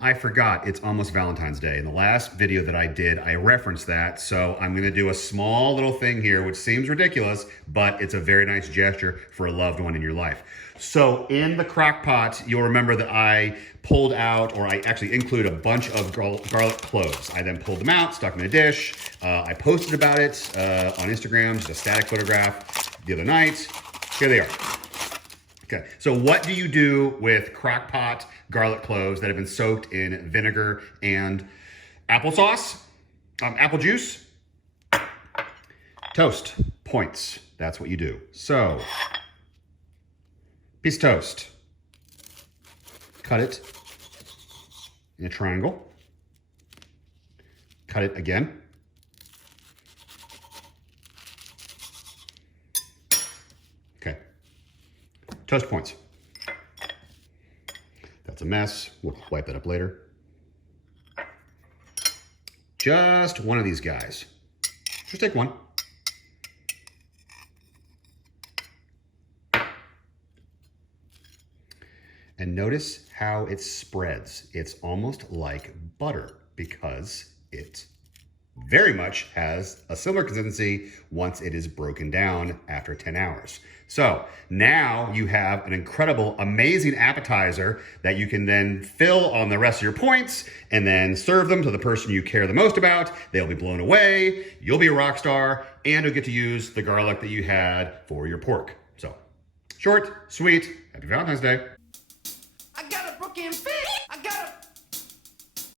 I forgot, it's almost Valentine's Day. In the last video that I did, I referenced that. So I'm gonna do a small little thing here, which seems ridiculous, but it's a very nice gesture for a loved one in your life. So in the crock pot, you'll remember that I pulled out, or I actually include a bunch of garlic cloves. I then pulled them out, stuck them in a dish. I posted about it on Instagram, just a static photograph the other night. Here they are. Okay, so what do you do with crock pot garlic cloves that have been soaked in vinegar and applesauce, apple juice? Toast, points. That's what you do. So, piece of toast. Cut it in a triangle. Cut it again. Okay. Toast points. That's a mess. We'll wipe that up later. Just one of these guys. Just take one. And notice how it spreads. It's almost like butter because it very much has a similar consistency once it is broken down after 10 hours. So now you have an incredible, amazing appetizer that you can then fill on the rest of your points and then serve them to the person you care the most about. They'll be blown away, you'll be a rock star, and you'll get to use the garlic that you had for your pork. So short, sweet, happy Valentine's Day. I got a broken face.